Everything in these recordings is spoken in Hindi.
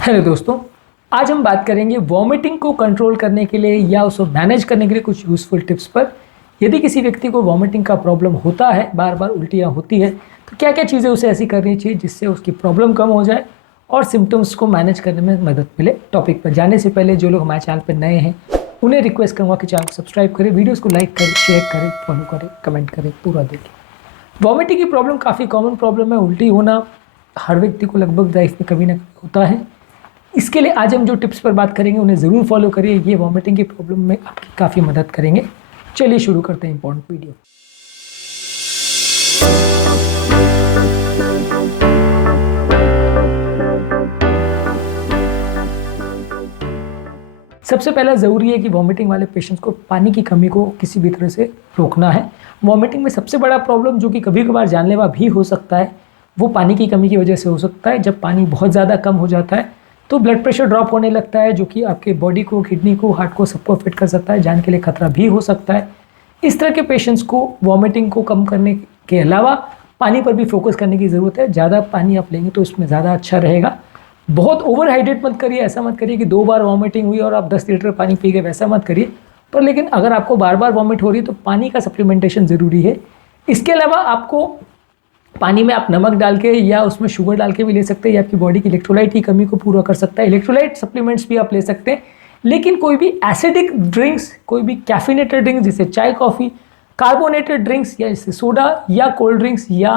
हेलो दोस्तों, आज हम बात करेंगे वॉमिटिंग को कंट्रोल करने के लिए या उसको मैनेज करने के लिए कुछ यूज़फुल टिप्स पर। यदि किसी व्यक्ति को वॉमिटिंग का प्रॉब्लम होता है, बार बार उल्टियाँ होती है, तो क्या क्या चीज़ें उसे ऐसी करनी चाहिए जिससे उसकी प्रॉब्लम कम हो जाए और सिम्टम्स को मैनेज करने में मदद मिले। टॉपिक पर जाने से पहले जो लोग हमारे चैनल पर नए हैं उन्हें रिक्वेस्ट करूँगा कि चैनल को सब्सक्राइब करें, वीडियोज़ को लाइक करें, शेयर करें, फॉलो करें, कमेंट करें, पूरा देखें। वॉमिटिंग की प्रॉब्लम काफ़ी कॉमन प्रॉब्लम है। उल्टी होना हर व्यक्ति को लगभग लाइफ में कभी ना कभी होता है। इसके लिए आज हम जो टिप्स पर बात करेंगे उन्हें ज़रूर फॉलो करिए, ये वॉमिटिंग की प्रॉब्लम में आपकी काफ़ी मदद करेंगे। चलिए शुरू करते हैं इंपॉर्टेंट वीडियो। सबसे पहला ज़रूरी है कि वॉमिटिंग वाले पेशेंट्स को पानी की कमी को किसी भी तरह से रोकना है। वॉमिटिंग में सबसे बड़ा प्रॉब्लम जो कि कभी कभार जानलेवा भी हो सकता है वो पानी की कमी की वजह से हो सकता है। जब पानी बहुत ज़्यादा कम हो जाता है तो ब्लड प्रेशर ड्रॉप होने लगता है, जो कि आपके बॉडी को, किडनी को, हार्ट को, सबको अफेक्ट कर सकता है, जान के लिए खतरा भी हो सकता है। इस तरह के पेशेंट्स को वॉमिटिंग को कम करने के अलावा पानी पर भी फोकस करने की ज़रूरत है। ज़्यादा पानी आप लेंगे तो उसमें ज़्यादा अच्छा रहेगा। बहुत ओवर हाइड्रेट मत करिए, ऐसा मत करिए कि 2 बार वॉमिटिंग हुई और आप 10 लीटर पानी पी गए, वैसा मत करिए। पर लेकिन अगर आपको बार बार वॉमिट हो रही है तो पानी का सप्लीमेंटेशन ज़रूरी है। इसके अलावा आपको पानी में आप नमक डाल के या उसमें शुगर डाल के भी ले सकते हैं, ये आपकी बॉडी की इलेक्ट्रोलाइट की कमी को पूरा कर सकता है। इलेक्ट्रोलाइट सप्लीमेंट्स भी आप ले सकते हैं, लेकिन कोई भी एसिडिक ड्रिंक्स, कोई भी कैफिनेटेड ड्रिंक्स जैसे चाय, कॉफ़ी, कार्बोनेटेड ड्रिंक्स या जैसे सोडा या कोल्ड ड्रिंक्स या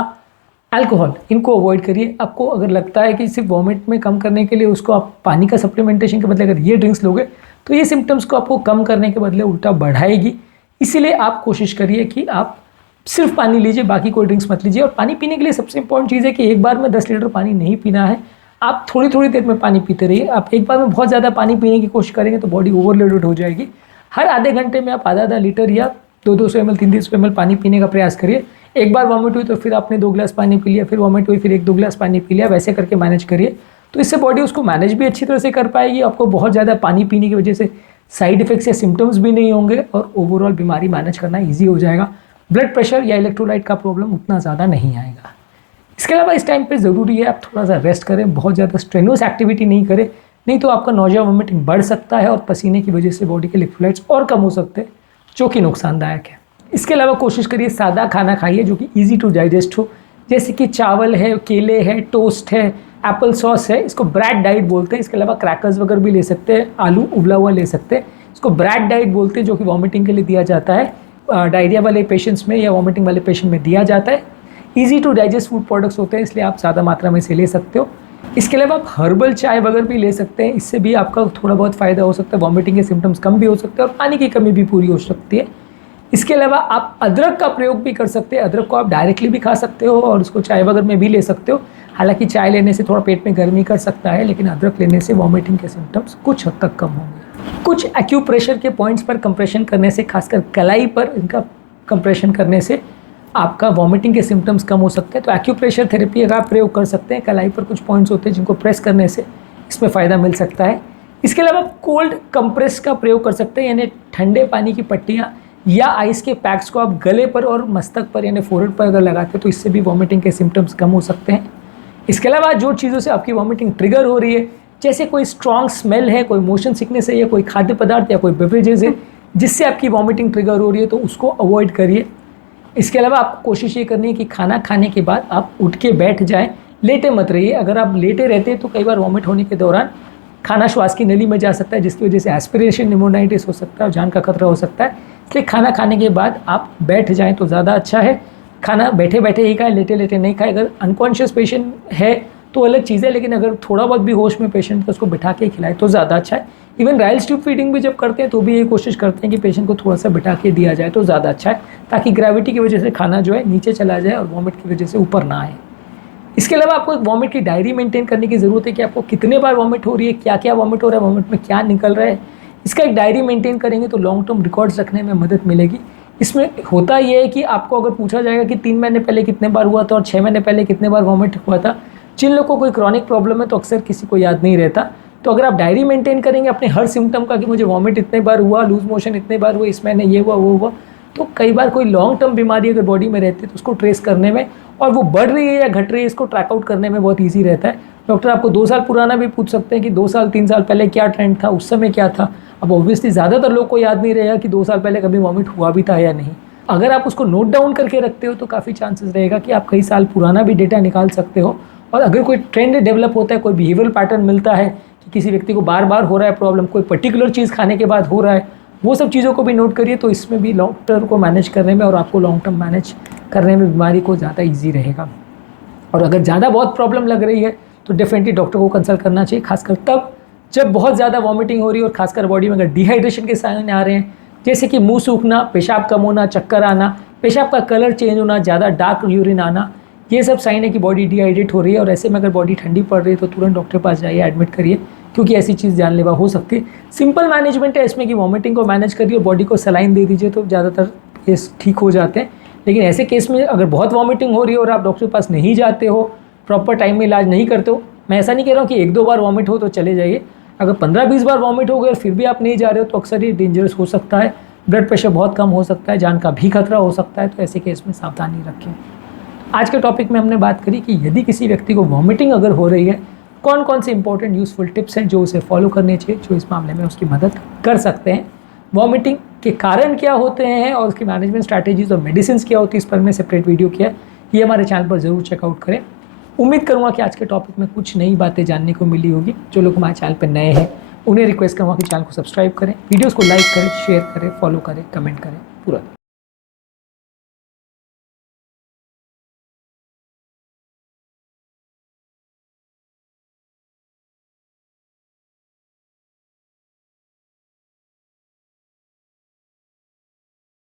अल्कोहल, इनको अवॉइड करिए। आपको अगर लगता है कि सिर्फ वॉमिट में कम करने के लिए उसको आप पानी का सप्लीमेंटेशन के बदले अगर ये ड्रिंक्स लोगे तो ये सिम्टम्स को आपको कम करने के बदले उल्टा बढ़ाएगी। इसीलिए आप कोशिश करिए कि आप सिर्फ पानी लीजिए, बाकी कोल्ड ड्रिंक्स मत लीजिए। और पानी पीने के लिए सबसे इंपॉर्टेंट चीज़ है कि एक बार में 10 लीटर पानी नहीं पीना है। आप थोड़ी थोड़ी देर में पानी पीते रहिए। आप एक बार में बहुत ज़्यादा पानी पीने की कोशिश करेंगे तो बॉडी ओवरलोडेड हो जाएगी। हर आधे घंटे में आप आधा लीटर या 200 ml 300 ml पानी पीने का प्रयास करिए। एक बार वॉमिट हुई तो फिर आपने 2 गिलास पानी पी लिया, फिर वॉमिट हुई फिर 1-2 गिलास पानी पी लिया, वैसे करके मैनेज करिए। तो इससे बॉडी उसको मैनेज भी अच्छी तरह से कर पाएगी। आपको बहुत ज़्यादा पानी पीने की वजह से साइड इफेक्ट्स या सिम्टम्स भी नहीं होंगे और ओवरऑल बीमारी मैनेज करना ईजी हो जाएगा। ब्लड प्रेशर या इलेक्ट्रोलाइट का प्रॉब्लम उतना ज़्यादा नहीं आएगा। इसके अलावा इस टाइम पे ज़रूरी है आप थोड़ा सा रेस्ट करें, बहुत ज़्यादा स्ट्रेनुअस एक्टिविटी नहीं करें, नहीं तो आपका नौजिया वॉमिटिंग बढ़ सकता है और पसीने की वजह से बॉडी के इलेक्ट्रोलाइट्स और कम हो सकते हैं, जो कि नुकसानदायक है। इसके अलावा कोशिश करिए सादा खाना खाइए जो कि ईजी टू डाइजेस्ट हो, जैसे कि चावल है, केले है, टोस्ट है, एप्पल सॉस है, इसको ब्रेड डाइट बोलते हैं। इसके अलावा क्रैकर्स वगैरह भी ले सकते हैं, आलू उबला हुआ ले सकते हैं, इसको ब्रेड डाइट बोलते हैं, जो कि वॉमिटिंग के लिए दिया जाता है। डायरिया वाले पेशेंट्स में या वॉमिटिंग वाले पेशेंट में दिया जाता है। Easy to digest food products होते हैं, इसलिए आप ज़्यादा मात्रा में इसे ले सकते हो। इसके अलावा आप हर्बल चाय वगैरह भी ले सकते हैं, इससे भी आपका थोड़ा बहुत फ़ायदा हो सकता है, वॉमिटिंग के सिम्टम्स कम भी हो सकते हैं और पानी की कमी भी पूरी हो सकती है। इसके अलावा आप अदरक का प्रयोग भी कर सकते हैं। अदरक को आप डायरेक्टली भी खा सकते हो और उसको चाय वगैरह में भी ले सकते हो। हालांकि चाय लेने से थोड़ा पेट में गर्मी कर सकता है, लेकिन अदरक लेने से वॉमिटिंग के सिम्टम्स कुछ हद तक कम होंगे। कुछ एक्यूप्रेशर के पॉइंट्स पर कंप्रेशन करने से, खासकर कलाई पर इनका कंप्रेशन करने से आपका वॉमिटिंग के सिम्टम्स कम हो सकते हैं। तो एक्यूप्रेशर थेरेपी अगर आप प्रयोग कर सकते हैं, कलाई पर कुछ पॉइंट्स होते हैं जिनको प्रेस करने से इसमें फ़ायदा मिल सकता है। इसके अलावा कोल्ड कंप्रेस का प्रयोग कर सकते हैं, यानी ठंडे पानी की पट्टियाँ या आइस के पैक्स को आप गले पर और मस्तक पर यानी फोरहेड पर अगर लगाते हैं तो इससे भी वॉमिटिंग के सिम्टम्स कम हो सकते हैं। इसके अलावा जो चीज़ों से आपकी वॉमिटिंग ट्रिगर हो रही है, जैसे कोई स्ट्रॉन्ग स्मेल है, कोई मोशन सिकनेस है या कोई खाद्य पदार्थ या कोई बेवरेजेस है जिससे आपकी वॉमिटिंग ट्रिगर हो रही है, तो उसको अवॉइड करिए। इसके अलावा आपको कोशिश ये करनी है कि खाना खाने के बाद आप उठ के बैठ जाएं, लेटे मत रहिए। अगर आप लेटे रहते हैं तो कई बार वॉमिट होने के दौरान खाना श्वास की नली में जा सकता है, जिसकी वजह से एस्पिरेशन निमोनाइटिस हो सकता है और जान का खतरा हो सकता है। इसलिए खाना खाने के बाद आप बैठ जाएं तो ज़्यादा अच्छा है। खाना बैठे बैठे ही खाएं, लेटे लेटे नहीं खाएं। अगर अनकॉन्शियस पेशेंट है तो अलग चीज़ है, लेकिन अगर थोड़ा बहुत भी होश में पेशेंट है तो उसको बिठा के खिलाएं तो ज़्यादा अच्छा है। इवन राइल्स ट्यूब फीडिंग भी जब करते हैं तो भी ये कोशिश करते हैं कि पेशेंट को थोड़ा सा बिठा के दिया जाए तो ज़्यादा अच्छा है, ताकि ग्रेविटी की वजह से खाना जो है नीचे चला जाए और वॉमिट की वजह से ऊपर ना आए। इसके अलावा आपको एक वॉमिट की डायरी मेंटेन करने की ज़रूरत है कि आपको कितने बार वॉमिट हो रही है, क्या क्या वॉमिट हो रहा है, वॉमिट में क्या निकल रहा है। इसका एक डायरी मेंटेन करेंगे तो लॉन्ग टर्म रिकॉर्ड्स रखने में मदद मिलेगी। इसमें होता यह है कि आपको अगर पूछा जाएगा कि 3 महीने पहले कितने बार हुआ था और 6 महीने पहले कितने बार वॉमिट हुआ था, जिन लोगों को कोई क्रॉनिक प्रॉब्लम है तो अक्सर किसी को याद नहीं रहता। तो अगर आप डायरी मेंटेन करेंगे अपने हर सिम्टम का कि मुझे वॉमिट इतने बार हुआ, लूज मोशन इतने बार हुआ, इस महीने ये हुआ वो हुआ, तो कई बार कोई लॉन्ग टर्म बीमारी अगर बॉडी में रहती है तो उसको ट्रेस करने में और वो बढ़ रही है या घट रही है इसको ट्रैक आउट करने में बहुत ईजी रहता है। डॉक्टर आपको 2 साल पुराना भी पूछ सकते हैं कि 2 साल 3 साल पहले क्या ट्रेंड था, उस समय क्या था। अब ऑब्वियसली ज़्यादातर लोग को याद नहीं रहेगा कि 2 साल पहले कभी वॉमिट हुआ भी था या नहीं। अगर आप उसको नोट डाउन करके रखते हो तो काफ़ी चांसेस रहेगा कि आप कई साल पुराना भी डेटा निकाल सकते हो। और अगर कोई ट्रेंड डेवलप होता है, कोई बिहेवियरल पैटर्न मिलता है कि किसी व्यक्ति को बार बार हो रहा है प्रॉब्लम, कोई पर्टिकुलर चीज़ खाने के बाद हो रहा है, वो सब चीज़ों को भी नोट करिए। तो इसमें भी लॉन्ग टर्म को मैनेज करने में और आपको लॉन्ग टर्म मैनेज करने में बीमारी को ज़्यादा ईजी रहेगा। और अगर ज़्यादा बहुत प्रॉब्लम लग रही है तो डेफिनेटली डॉक्टर को कंसल्ट करना चाहिए, खासकर तब जब बहुत ज़्यादा वॉमिटिंग हो रही है और खासकर बॉडी में अगर डिहाइड्रेशन के साइन आ रहे हैं, जैसे कि मुंह सूखना, पेशाब कम होना, चक्कर आना, पेशाब का कलर चेंज होना, ज़्यादा डार्क यूरिन आना, ये सब साइन है कि बॉडी डिहाइड्रेट हो रही है। और ऐसे में अगर बॉडी ठंडी पड़ रही है तो तुरंत डॉक्टर के पास जाइए, एडमिट करिए, क्योंकि ऐसी चीज़ जानलेवा हो सकती है। सिंपल मैनेजमेंट है इसमें कि वॉमिटिंग को मैनेज करिए और बॉडी को सलाइन दे दीजिए तो ज़्यादातर केस ठीक हो जाते हैं। लेकिन ऐसे केस में अगर बहुत वॉमिटिंग हो रही है और आप डॉक्टर के पास नहीं जाते हो, प्रॉपर टाइम में इलाज नहीं करते हो, मैं ऐसा नहीं कह रहा हूँ कि 1-2 बार वॉमिट हो तो चले जाइए। अगर 15-20 बार वॉमिट हो गए और फिर भी आप नहीं जा रहे हो तो अक्सर ये डेंजरस हो सकता है, ब्लड प्रेशर बहुत कम हो सकता है, जान का भी खतरा हो सकता है। तो ऐसे केस में सावधानी रखें। आज के टॉपिक में हमने बात करी कि यदि किसी व्यक्ति को वॉमिटिंग अगर हो रही है, कौन कौन से इंपॉर्टेंट यूजफुल टिप्स हैं जो उसे फॉलो करने चाहिए, जो इस मामले में उसकी मदद कर सकते हैं। वॉमिटिंग के कारण क्या होते हैं और उसकी मैनेजमेंट स्ट्रैटेजीज और मेडिसिन क्या होती है, इस पर मैं सेपरेट वीडियो किया है, ये हमारे चैनल पर ज़रूर चेकआउट करें। उम्मीद करूँगा कि आज के टॉपिक में कुछ नई बातें जानने को मिली होगी। जो लोग हमारे चैनल पर नए हैं उन्हें रिक्वेस्ट करूँगा कि चैनल को सब्सक्राइब करें, वीडियोज़ को लाइक करें, शेयर करें, फॉलो करें, कमेंट करें, पूरा